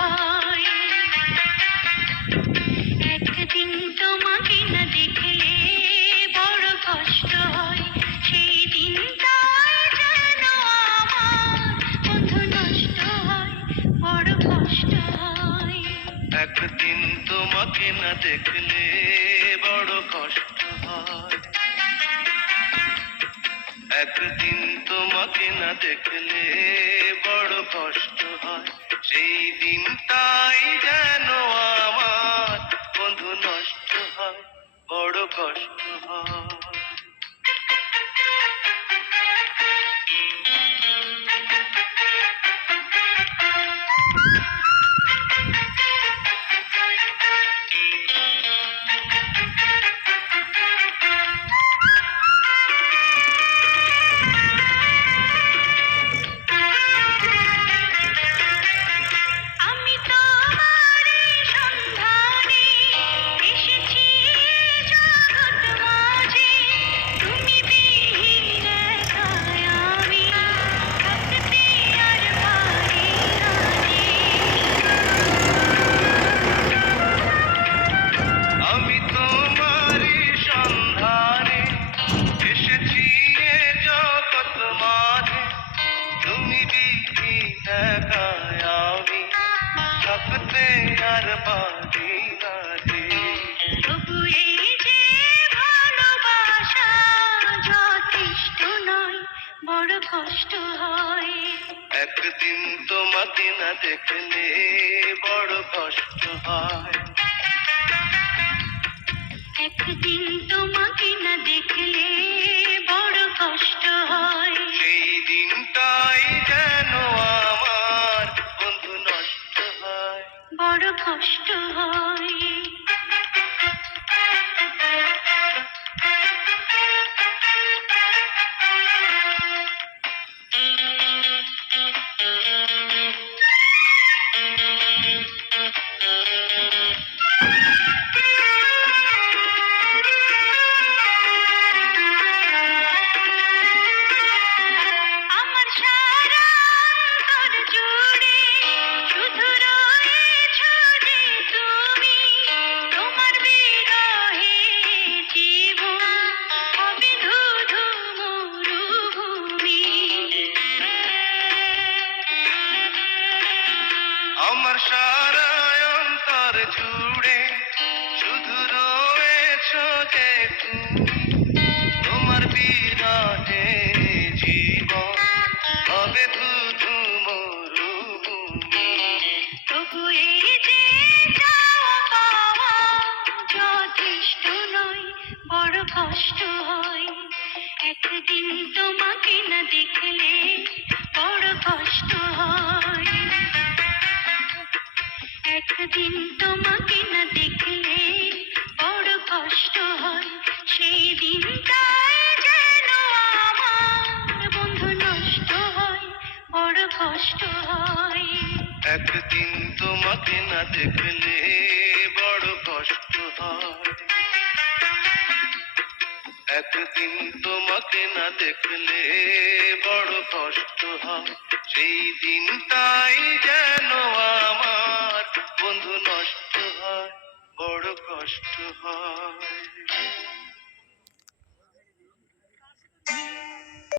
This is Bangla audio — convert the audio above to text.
হয়। একদিন তোমাকে না দেখলে বড় কষ্ট হয়, সেই দিনটাই যেন আমার বন্ধু নষ্ট হয়, বড় কষ্ট হয়। একদিন তোমাকে না দেখলে বড় কষ্ট হয়। একদিন তোমাকে না দেখলে বড় কষ্ট হয়, সেই দিনটাই যেন আমার বন্ধু নষ্ট হয়, বড় কষ্ট হয়। আমি তোমারই সন্ধানে এসেছি জগৎ মাঝে, তুমি বিহীন একাই আমি থাকতে আর পারি না যে। আমি তোমারই সন্ধানে এসেছি এ জগৎ মাঝে, তুমি বিহীন একাই আমি থাকতে আর পারি না যে। তবু এই যে ভালোবাসা যথেষ্ট নয়, বড় কষ্ট হয়। একদিন তোমাকে না দেখলে বড় কষ্ট হয়। একদিন তোমাকে না দেখলে বড় কষ্ট হয়, সেই দিনটাই যেন আমার বন্ধু নষ্ট হয়, বড় কষ্ট হয়। আমার সারা অন্তর জুড়ে শুধু রয়েছো যে তুমি, তোমার বিরহে জীবন হবে ধুধু মরুভূমি। আমার সারা অন্তর জুড়ে শুধু রয়েছ যে তুমি, তোমার বিরহে জীবন হবে শুধু মরুভূমি। তবু এই যে চাওয়া পাওয়া যথেষ্ট নয়, বড় কষ্ট হয়। একদিন তোমাকে না দেখলে বড় কষ্ট হয়। একদিন তোমাকে না দেখলে বড় কষ্ট হয়, সেই দিনটাই যেন আমার বন্ধু নষ্ট হয়, বড় কষ্ট হয়। একদিন তোমাকে না দেখলে বড় কষ্ট হয়। একদিন তোমাকে না দেখলে বড় কষ্ট হয়, সেই দিনটাই যেন আমার বন্ধু নষ্ট হয়, বড় কষ্ট হয়।